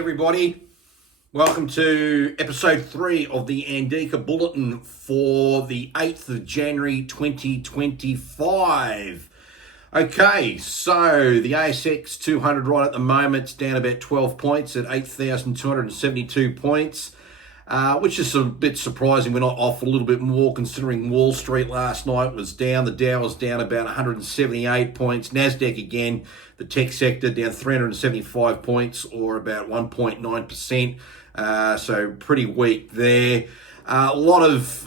everybody. Welcome to episode 3 of the ANDIKA Bulletin for the 8th of January 2025. Okay, so the ASX 200 right at the moment is down about 12 points at 8,272 points, which is a bit surprising. We're not off a little bit more considering Wall Street last night was down. The Dow was down about 178 points. NASDAQ again, the tech sector down 375 points or about 1.9%. So pretty weak there. A lot of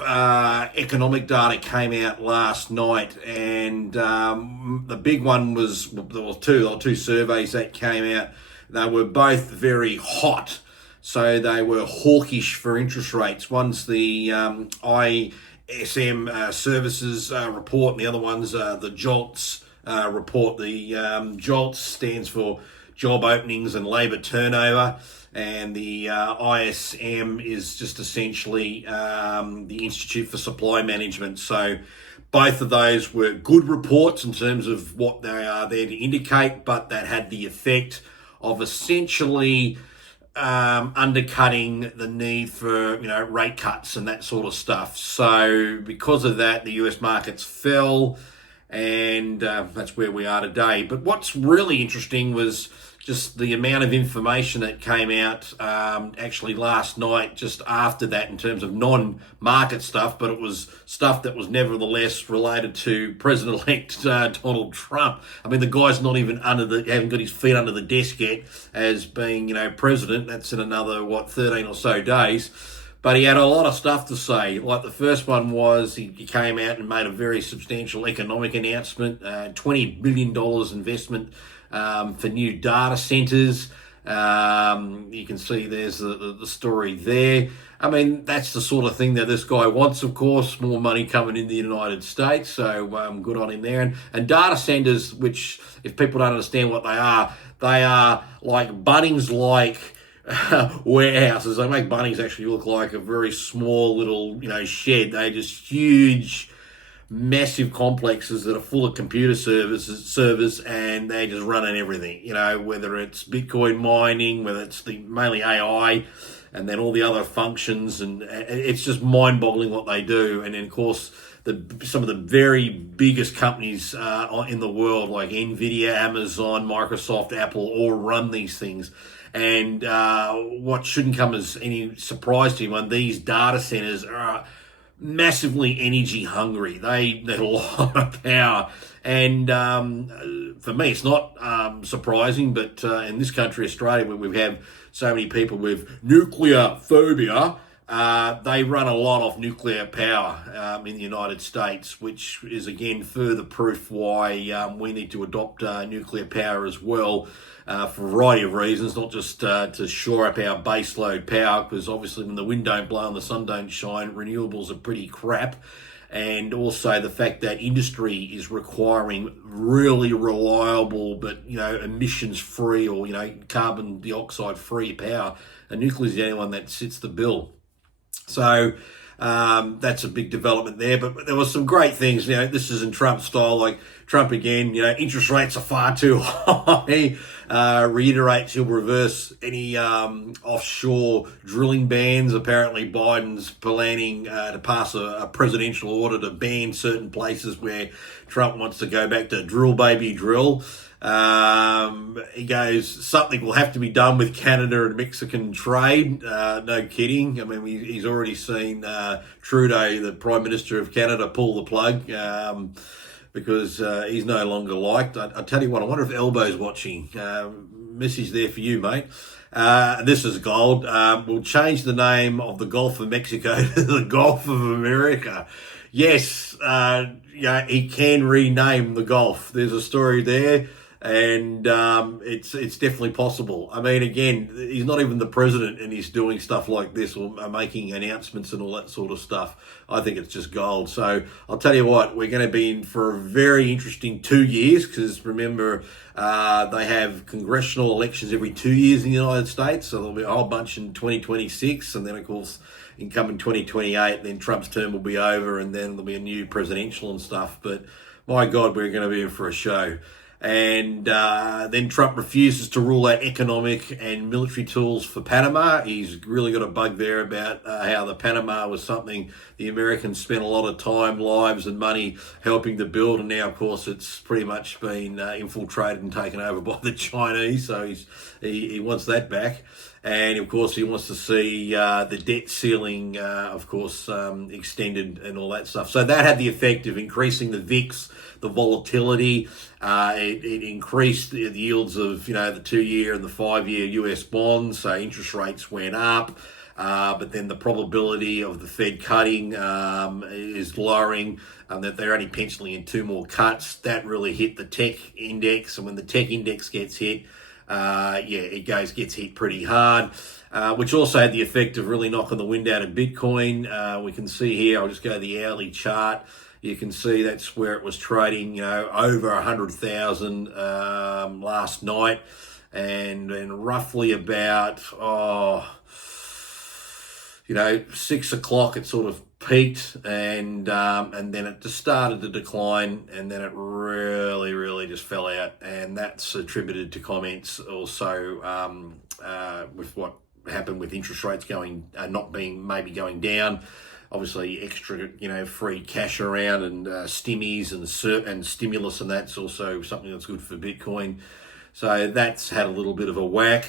economic data came out last night, and the big one was there were two surveys that came out. They were both very hot, so they were hawkish for interest rates. One's the ISM services report, and the other one's the JOLTS report. The JOLTS stands for job openings and labour turnover, and the ISM is just essentially the Institute for Supply Management. So both of those were good reports in terms of what they are there to indicate, but that had the effect of essentially undercutting the need for rate cuts and that sort of stuff. So because of that, the US markets fell, and that's where we are today. But what's really interesting was just the amount of information that came out actually last night just after that in terms of non-market stuff, but it was stuff that was nevertheless related to President-elect Donald Trump. I mean, the guy's not even haven't got his feet under the desk yet as being, president. That's in another, 13 or so days. But he had a lot of stuff to say. Like the first one was he came out and made a very substantial economic announcement, $20 billion investment for new data centers. You can see there's the story there. I mean, that's the sort of thing that this guy wants, of course, more money coming in the United States. So good on him there. And data centers, which if people don't understand what they are like Bunnings-like warehouses. They make Bunnings actually look like a very small little, shed. They're just huge, massive complexes that are full of computer servers, and they just run on everything. Whether it's Bitcoin mining, whether it's mainly AI, and then all the other functions, and it's just mind-boggling what they do. And then, of course, some of the very biggest companies in the world, like Nvidia, Amazon, Microsoft, Apple, all run these things. And what shouldn't come as any surprise to anyone, these data centers are massively energy hungry. They need a lot of power. And for me, it's not surprising, but in this country, Australia, where we have so many people with nuclear phobia, they run a lot of nuclear power in the United States, which is, again, further proof why we need to adopt nuclear power as well, for a variety of reasons, not just to shore up our baseload power, because obviously when the wind don't blow and the sun don't shine, renewables are pretty crap. And also the fact that industry is requiring really reliable but emissions free or carbon dioxide free power, and nuclear is the only one that sits the bill. So that's a big development there. But there were some great things. This is in Trump style, like Trump again, interest rates are far too high, reiterates he'll reverse any offshore drilling bans. Apparently Biden's planning to pass a presidential order to ban certain places where Trump wants to go back to drill, baby, drill. He goes, something will have to be done with Canada and Mexican trade. No kidding. I mean, he's already seen Trudeau, the Prime Minister of Canada, pull the plug because he's no longer liked. I tell you what, I wonder if Elbo's watching. Message there for you, mate. This is gold. We'll change the name of the Gulf of Mexico to the Gulf of America. Yes, he can rename the Gulf. There's a story there. And it's definitely possible. I mean, again, he's not even the president and he's doing stuff like this or making announcements and all that sort of stuff. I think it's just gold. So I'll tell you what, we're going to be in for a very interesting 2 years, because remember, they have congressional elections every 2 years in the United States. So there'll be a whole bunch in 2026. And then, of course, in coming 2028, then Trump's term will be over and then there'll be a new presidential and stuff. But my God, we're going to be in for a show. And then Trump refuses to rule out economic and military tools for Panama. He's really got a bugbear about how the Panama was something the Americans spent a lot of time, lives and money helping to build. And now, of course, it's pretty much been infiltrated and taken over by the Chinese. So he wants that back. And, of course, he wants to see the debt ceiling, extended and all that stuff. So that had the effect of increasing the VIX, the volatility. It increased the yields of, the 2-year and the 5-year US bonds. So interest rates went up. But then the probability of the Fed cutting is lowering, that they're only penciling in 2 more cuts. That really hit the tech index. And when the tech index gets hit, it gets hit pretty hard, which also had the effect of really knocking the wind out of Bitcoin. We can see here, I'll just go to the hourly chart. You can see that's where it was trading, over 100,000 last night, and roughly about 6 o'clock it sort of peaked, and then it just started to decline, and then it really just fell out, and that's attributed to comments also with what happened with interest rates going maybe going down. Obviously, extra free cash around, and stimmies and stimulus, and that's also something that's good for Bitcoin. So that's had a little bit of a whack.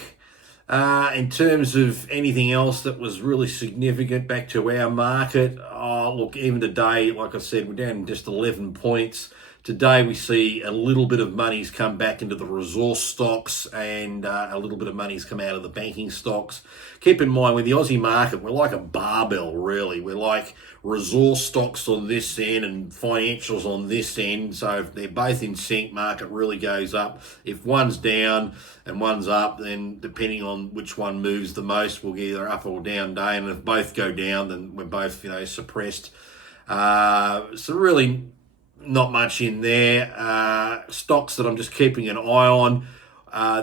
In terms of anything else that was really significant back to our market, look, even today, like I said, we're down just 11 points. Today we see a little bit of money's come back into the resource stocks, and a little bit of money's come out of the banking stocks. Keep in mind, with the Aussie market, we're like a barbell, really. We're like resource stocks on this end and financials on this end. So if they're both in sync, market really goes up. If one's down and one's up, then depending on which one moves the most, we'll get either up or down day. And if both go down, then we're both, suppressed. So really not much in there. Stocks that I'm just keeping an eye on.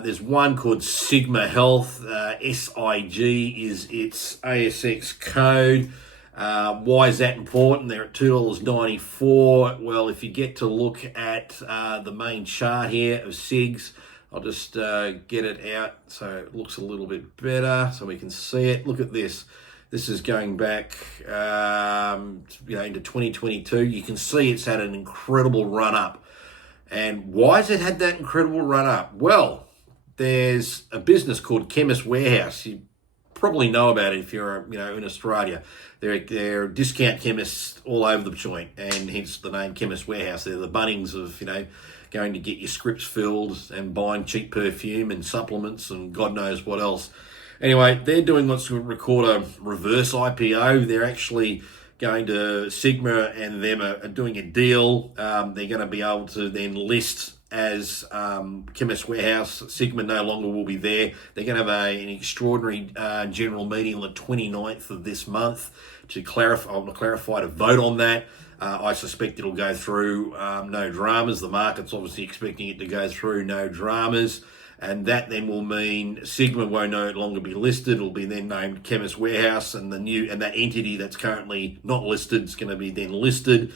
There's one called Sigma Health. SIG is its ASX code. Why is that important? They're at $2.94. Well, if you get to look at the main chart here of SIGs, I'll just get it out so it looks a little bit better so we can see it. Look at this. This is going back, into 2022. You can see it's had an incredible run up. And why has it had that incredible run up? Well, there's a business called Chemist Warehouse. You probably know about it if you're, in Australia. They're discount chemists all over the joint, and hence the name Chemist Warehouse. They're the Bunnings of, going to get your scripts filled and buying cheap perfume and supplements and God knows what else. Anyway, they're doing what's called a reverse IPO. They're actually going to, Sigma and them are doing a deal. They're going to be able to then list as Chemist Warehouse. Sigma no longer will be there. They're going to have an extraordinary general meeting on the 29th of this month to clarify, to vote on that. I suspect it'll go through no dramas. The market's obviously expecting it to go through no dramas. And that then will mean Sigma will no longer be listed. It'll be then named Chemist Warehouse, and that entity that's currently not listed is going to be then listed.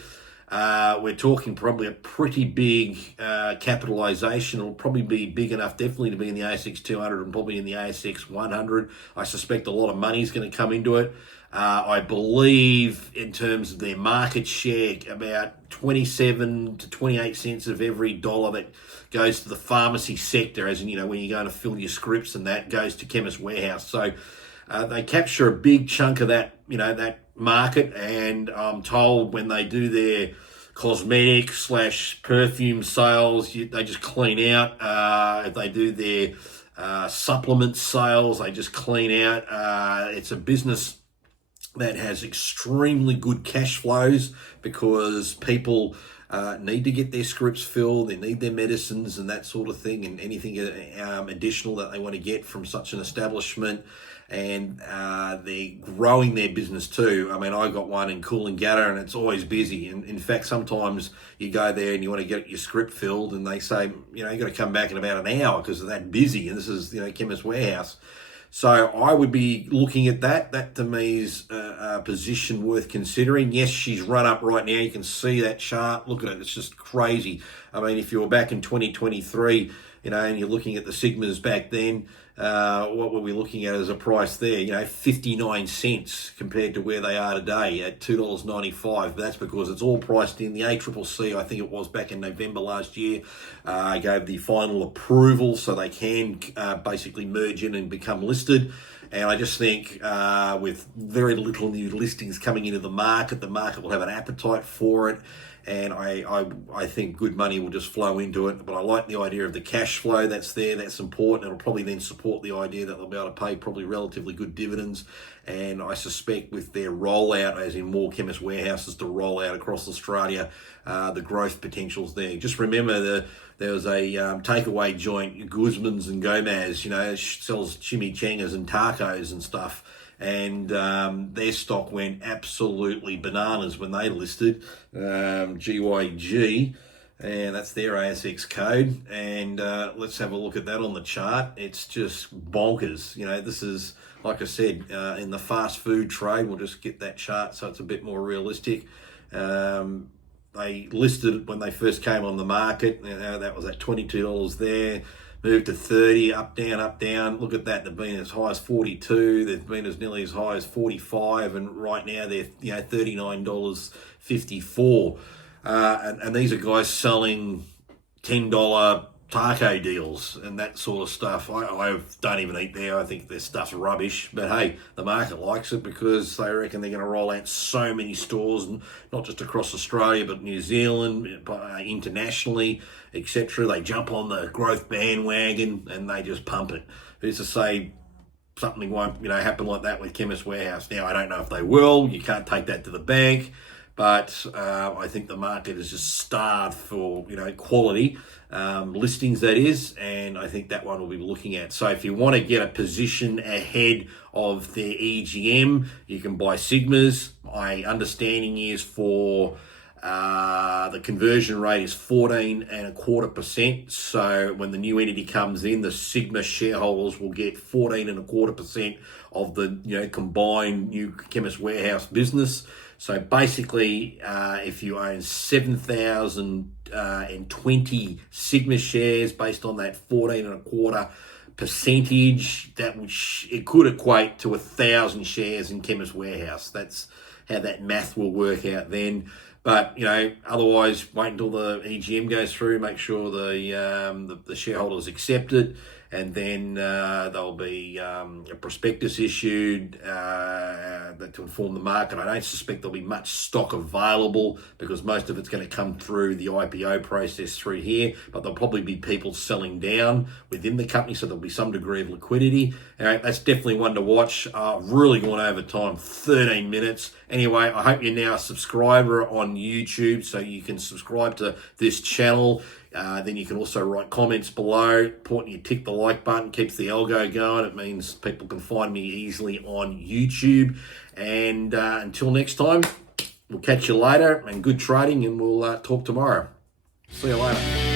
We're talking probably a pretty big capitalization. It'll probably be big enough, definitely, to be in the ASX 200 and probably in the ASX 100. I suspect a lot of money is going to come into it. I believe in terms of their market share, about 27 to 28 cents of every dollar that goes to the pharmacy sector, as in, when you're going to fill your scripts, and that goes to Chemist Warehouse. So they capture a big chunk of that, that market. And I'm told when they do their cosmetic / perfume sales, they just clean out. If they do their supplement sales, they just clean out. It's a business that has extremely good cash flows because people need to get their scripts filled, they need their medicines and that sort of thing, and anything additional that they want to get from such an establishment. And they're growing their business too. I mean, I got one in Coolangatta and it's always busy. And in fact, sometimes you go there and you want to get your script filled and they say, you got to come back in about an hour because they're that busy. And this is, Chemist Warehouse. So I would be looking at that. That to me is a position worth considering. Yes, she's run up right now. You can see that chart. Look at it. It's just crazy. I mean, if you were back in 2023, and you're looking at the Sigmas back then, what were we looking at as a price there? 59 cents compared to where they are today at $2.95. But that's because it's all priced in. The ACCC, I think it was back in November last year, gave the final approval so they can basically merge in and become listed. And I just think with very little new listings coming into the market will have an appetite for it. And I think good money will just flow into it. But I like the idea of the cash flow that's there. That's important. It'll probably then support the idea that they'll be able to pay probably relatively good dividends. And I suspect with their rollout, as in more Chemist Warehouses to roll out across Australia, the growth potential's there. Just remember there was a takeaway joint, Guzman's and Gomez, sells chimichangas and tacos and stuff. And their stock went absolutely bananas when they listed, GYG, and that's their ASX code. And let's have a look at that on the chart. It's just bonkers. This is, like I said, in the fast food trade. We'll just get that chart so it's a bit more realistic. They listed when they first came on the market. That was at $22 there. Moved to 30, up, down. Look at that. They've been as high as 42. They've been as nearly as high as 45. And right now they're $39.54. And these are guys selling $10 taco deals and that sort of stuff. I don't even eat there. I think their stuff's rubbish. But hey, the market likes it because they reckon they're going to roll out so many stores, and not just across Australia, but New Zealand, internationally, etc. They jump on the growth bandwagon and they just pump it. Who's to say something won't happen like that with Chemist Warehouse? Now, I don't know if they will. You can't take that to the bank. But I think the market is just starved for quality listings, that is, and I think that one we'll be looking at. So if you want to get a position ahead of their EGM, you can buy Sigmas. My understanding is for the conversion rate is 14.25%. So when the new entity comes in, the Sigma shareholders will get 14.25% of the combined new Chemist Warehouse business. So basically, if you own 7,020 Sigma shares based on that 14.25 percentage, it could equate to 1,000 shares in Chemist Warehouse. That's how that math will work out then. But otherwise, wait until the EGM goes through. Make sure the shareholders accept it, and then there'll be a prospectus issued to inform the market. I don't suspect there'll be much stock available because most of it's going to come through the IPO process through here, but there'll probably be people selling down within the company, so there'll be some degree of liquidity. That's definitely one to watch. Really gone over time, 13 minutes. Anyway, I hope you're now a subscriber on YouTube, so you can subscribe to this channel. Then you can also write comments below. Important you tick the like button, keeps the algo going. It means people can find me easily on YouTube. And until next time, we'll catch you later, and good trading, and we'll talk tomorrow. See you later.